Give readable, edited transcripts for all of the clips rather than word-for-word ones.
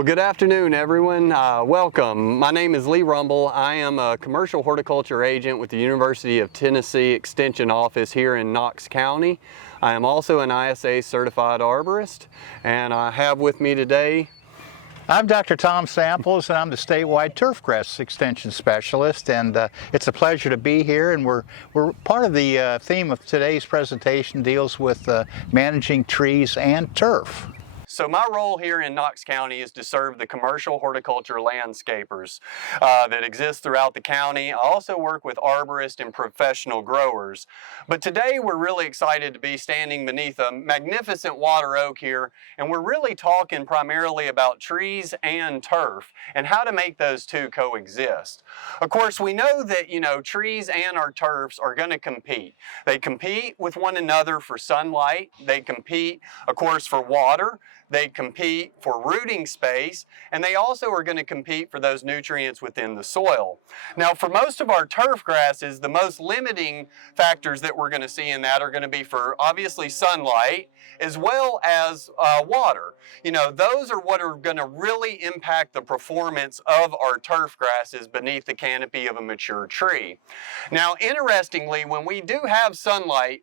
Well, good afternoon, everyone. Welcome. My name is Lee Rumble. I am a commercial horticulture agent with the University of Tennessee Extension Office here in Knox County. I am also an ISA certified arborist, and I have with me today. I'm Dr. Tom Samples, and I'm the statewide turfgrass extension specialist, and it's a pleasure to be here. And we're part of the theme of today's presentation deals with managing trees and turf. So my role here in Knox County is to serve the commercial horticulture landscapers that exist throughout the county. I also work with arborists and professional growers. But today we're really excited to be standing beneath a magnificent water oak here, and we're really talking primarily about trees and turf and how to make those two coexist. Of course, we know that, trees and our turfs are going to compete. They compete with one another for sunlight. They compete, of course, for water. They compete for rooting space, and they also are going to compete for those nutrients within the soil. Now, for most of our turf grasses, the most limiting factors that we're going to see in that are going to be for obviously sunlight as well as water. Those are what are going to really impact the performance of our turf grasses beneath the canopy of a mature tree. Now, interestingly, when we do have sunlight,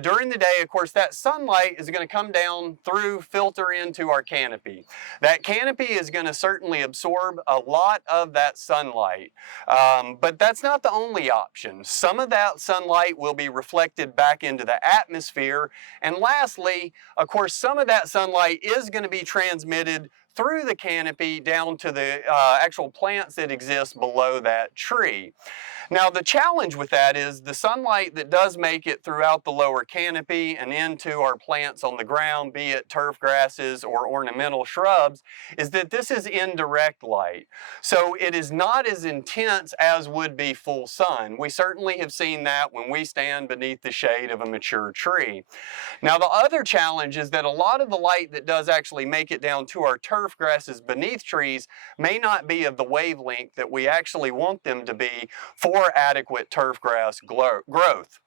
during the day, of course, that sunlight is going to come down through, filter into our canopy. That canopy is going to certainly absorb a lot of that sunlight, but that's not the only option. Some of that sunlight will be reflected back into the atmosphere, and lastly, of course, some of that sunlight is going to be transmitted through the canopy down to the actual plants that exist below that tree. Now, the challenge with that is the sunlight that does make it throughout the lower canopy and into our plants on the ground, be it turf grasses or ornamental shrubs, is that this is indirect light. So it is not as intense as would be full sun. We certainly have seen that when we stand beneath the shade of a mature tree. Now, the other challenge is that a lot of the light that does actually make it down to our turf grasses beneath trees may not be of the wavelength that we actually want them to be for adequate turf grass growth.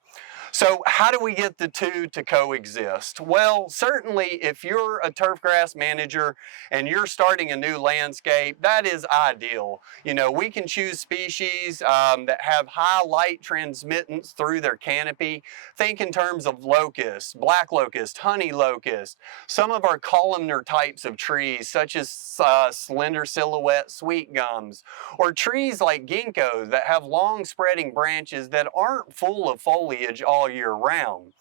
So how do we get the two to coexist? Well, certainly if you're a turf grass manager and you're starting a new landscape, that is ideal. We can choose species that have high light transmittance through their canopy. Think in terms of locust, black locust, honey locust, some of our columnar types of trees such as slender silhouette sweet gums, or trees like ginkgos that have long spreading branches that aren't full of foliage all year round.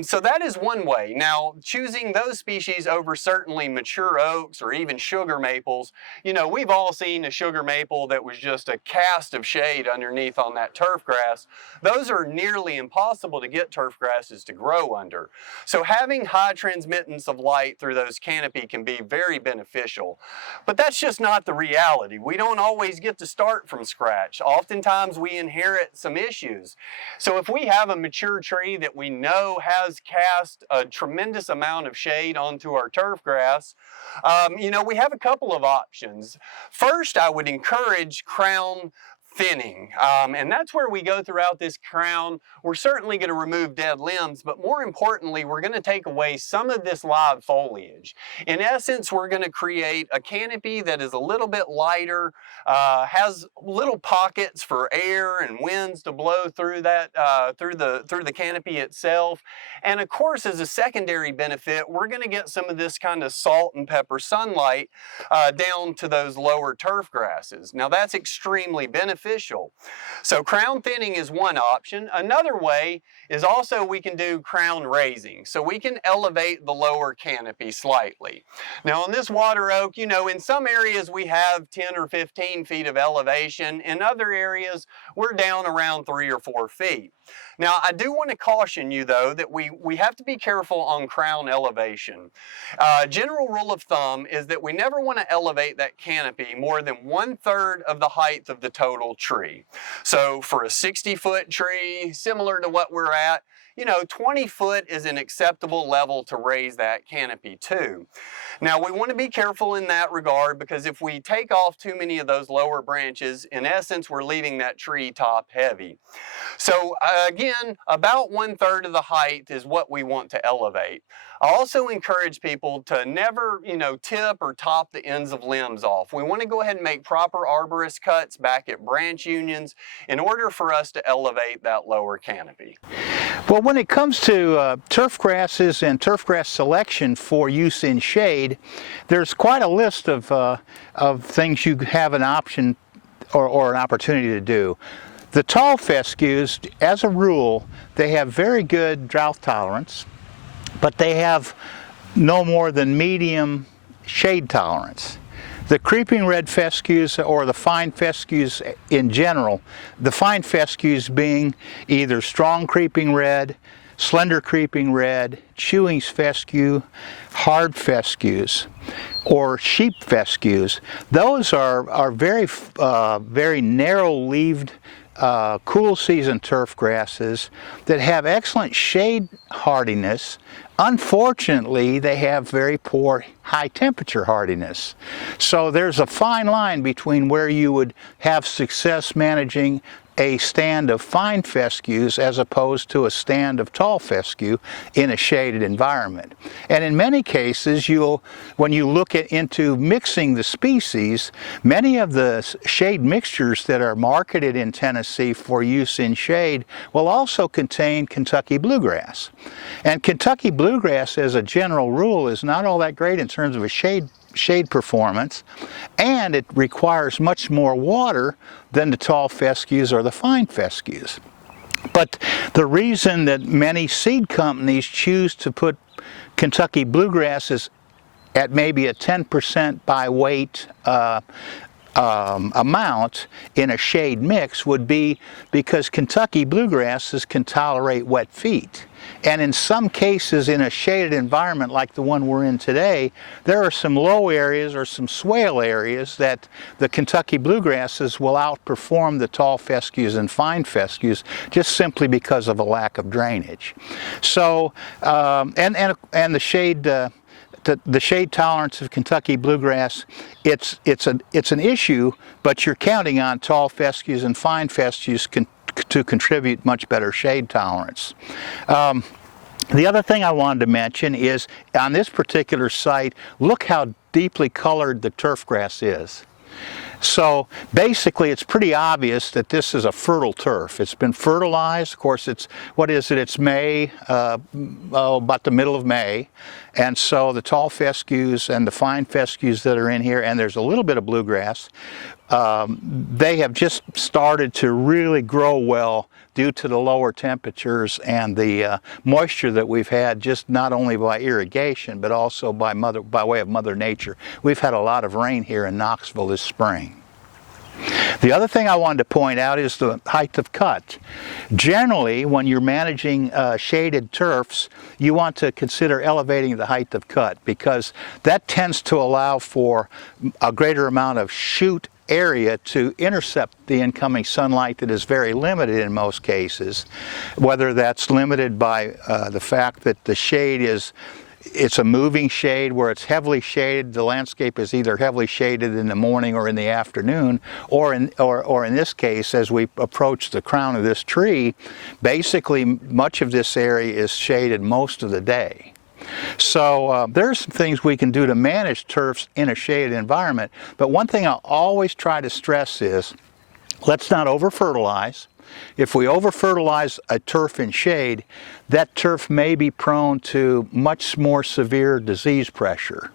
So that is one way. Now, choosing those species over certainly mature oaks or even sugar maples, we've all seen a sugar maple that was just a cast of shade underneath on that turf grass. Those are nearly impossible to get turf grasses to grow under. So having high transmittance of light through those canopy can be very beneficial. But that's just not the reality. We don't always get to start from scratch. Oftentimes we inherit some issues. So if we have a mature tree that we know has cast a tremendous amount of shade onto our turf grass, we have a couple of options. First, I would encourage crown thinning, and that's where we go throughout this crown. We're certainly going to remove dead limbs, but more importantly, we're going to take away some of this live foliage. In essence, we're going to create a canopy that is a little bit lighter, has little pockets for air and winds to blow through that through the canopy itself. And of course, as a secondary benefit, we're going to get some of this kind of salt and pepper sunlight down to those lower turf grasses. Now, that's extremely beneficial. So crown thinning is one option. Another way is also we can do crown raising. So we can elevate the lower canopy slightly. Now on this water oak, in some areas we have 10 or 15 feet of elevation. In other areas, we're down around 3 or 4 feet. Now, I do want to caution you, though, that we have to be careful on crown elevation. General rule of thumb is that we never want to elevate that canopy more than 1/3 of the height of the total tall tree. So for a 60-foot tree, similar to what we're at, 20 foot is an acceptable level to raise that canopy to. Now we want to be careful in that regard, because if we take off too many of those lower branches, in essence we're leaving that tree top heavy. So again, about 1/3 of the height is what we want to elevate. I also encourage people to never, tip or top the ends of limbs off. We want to go ahead and make proper arborist cuts back at branch unions in order for us to elevate that lower canopy. Well, when it comes to turf grasses and turf grass selection for use in shade, there's quite a list of things you have an option or an opportunity to do. The tall fescues, as a rule, they have very good drought tolerance, but they have no more than medium shade tolerance. The creeping red fescues, or the fine fescues in general, the fine fescues being either strong creeping red, slender creeping red, chewing fescue, hard fescues, or sheep fescues, those are very narrow-leaved cool season turf grasses that have excellent shade hardiness. Unfortunately, they have very poor high temperature hardiness. So there's a fine line between where you would have success managing a stand of fine fescues as opposed to a stand of tall fescue in a shaded environment. And in many cases, when you look into mixing the species, many of the shade mixtures that are marketed in Tennessee for use in shade will also contain Kentucky bluegrass. And Kentucky bluegrass, as a general rule, is not all that great in terms of a shade performance, and it requires much more water than the tall fescues or the fine fescues. But the reason that many seed companies choose to put Kentucky bluegrasses at maybe a 10% by weight amount in a shade mix would be because Kentucky bluegrasses can tolerate wet feet. And in some cases, in a shaded environment like the one we're in today, there are some low areas or some swale areas that the Kentucky bluegrasses will outperform the tall fescues and fine fescues just simply because of a lack of drainage. So, and the shade. The shade tolerance of Kentucky bluegrass, it's an issue, but you're counting on tall fescues and fine fescues to contribute much better shade tolerance. The other thing I wanted to mention is, on this particular site, look how deeply colored the turf grass is. So basically, it's pretty obvious that this is a fertile turf. It's been fertilized. Of course, it's May, about the middle of May. And so the tall fescues and the fine fescues that are in here, and there's a little bit of bluegrass, they have just started to really grow well due to the lower temperatures and the moisture that we've had, just not only by irrigation, but also by way of Mother Nature. We've had a lot of rain here in Knoxville this spring. The other thing I wanted to point out is the height of cut. Generally, when you're managing shaded turfs, you want to consider elevating the height of cut, because that tends to allow for a greater amount of shoot area to intercept the incoming sunlight that is very limited in most cases, whether that's limited by the fact that the shade it's a moving shade where it's heavily shaded. The landscape is either heavily shaded in the morning or in the afternoon, or in this case, as we approach the crown of this tree, basically much of this area is shaded most of the day. So there are some things we can do to manage turfs in a shaded environment, but one thing I always try to stress is, let's not over-fertilize. If we over-fertilize a turf in shade, that turf may be prone to much more severe disease pressure.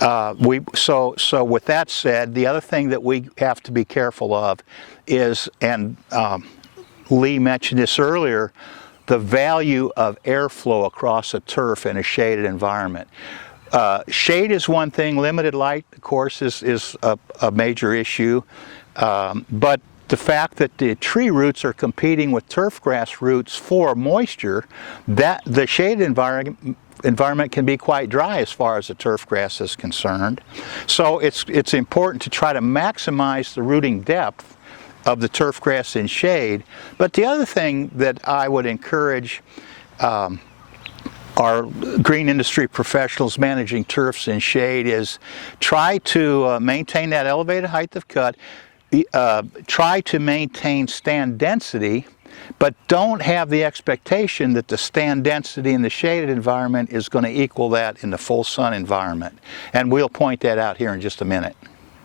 So with that said, the other thing that we have to be careful of is, and Lee mentioned this earlier, the value of airflow across a turf in a shaded environment. Shade is one thing, limited light, of course, is a major issue, but the fact that the tree roots are competing with turf grass roots for moisture, that the shaded environment can be quite dry as far as the turf grass is concerned. So it's important to try to maximize the rooting depth of the turf grass in shade. But the other thing that I would encourage our green industry professionals managing turfs in shade is try to maintain that elevated height of cut, try to maintain stand density, but don't have the expectation that the stand density in the shaded environment is going to equal that in the full sun environment. And we'll point that out here in just a minute.